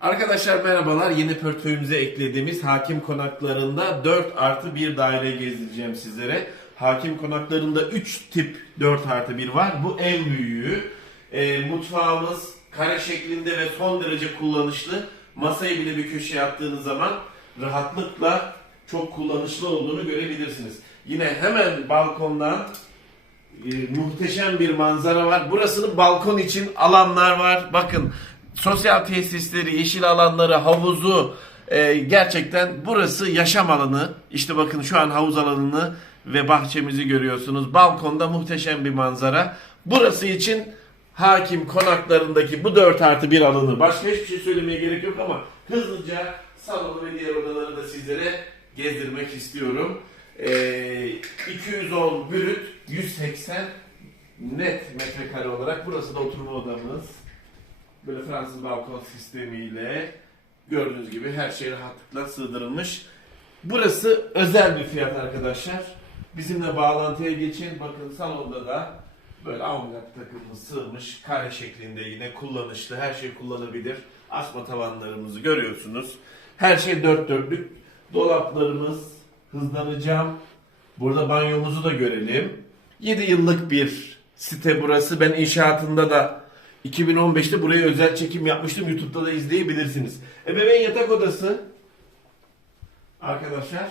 Arkadaşlar merhabalar. Yeni portföyümüze eklediğimiz hakim konaklarında 4 artı 1 daire gezdireceğim sizlere. Hakim konaklarında 3 tip 4 artı 1 var. Bu en büyüğü. E, mutfağımız kare şeklinde ve son derece kullanışlı. Masayı bile bir köşeye attığınız zaman rahatlıkla çok kullanışlı olduğunu görebilirsiniz. Yine hemen balkondan e, muhteşem bir manzara var. Burasının balkon için alanlar var. Bakın sosyal tesisleri, yeşil alanları, havuzu e, gerçekten burası yaşam alanı. İşte bakın şu an havuz alanını ve bahçemizi görüyorsunuz. Balkonda muhteşem bir manzara. Burası için hakim konaklarındaki bu 4 artı 1 alanı. Başka hiçbir şey söylemeye gerek yok ama hızlıca salonu ve diğer odaları da sizlere gezdirmek istiyorum. Ee, 210 brüt, 180 net metrekare olarak. Burası da oturma odamız. Böyle Fransız balkon sistemiyle gördüğünüz gibi her şey rahatlıkla sığdırılmış. Burası özel bir fiyat arkadaşlar. Bizimle bağlantıya geçin. Bakın salonda da böyle avlukat takımı sığmış. Kare şeklinde yine kullanışlı. Her şey kullanabilir. Asma tavanlarımızı görüyorsunuz. Her şey dört dörtlük. Dolaplarımız hızlanacağım. Burada banyomuzu da görelim. 7 yıllık bir site burası. Ben inşaatında da 2015'te buraya özel çekim yapmıştım. YouTube'da da izleyebilirsiniz. Ebeveyn yatak odası. Arkadaşlar.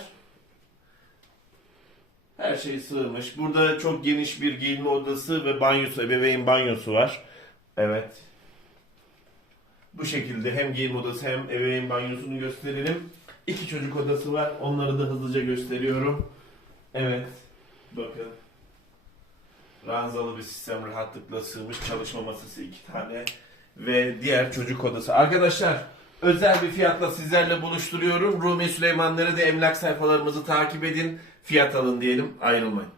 Her şey sığmış. Burada çok geniş bir giyinme odası ve banyosu, ebeveyn banyosu var. Evet. Bu şekilde hem giyinme odası hem ebeveyn banyosunu gösterelim. İki çocuk odası var. Onları da hızlıca gösteriyorum. Evet. Ranzalı bir sistem rahatlıkla sığmış. Çalışma masası iki tane. Ve diğer çocuk odası. Arkadaşlar özel bir fiyatla sizlerle buluşturuyorum. Rumi Süleymanları da emlak sayfalarımızı takip edin. Fiyat alın diyelim. Ayrılmayın.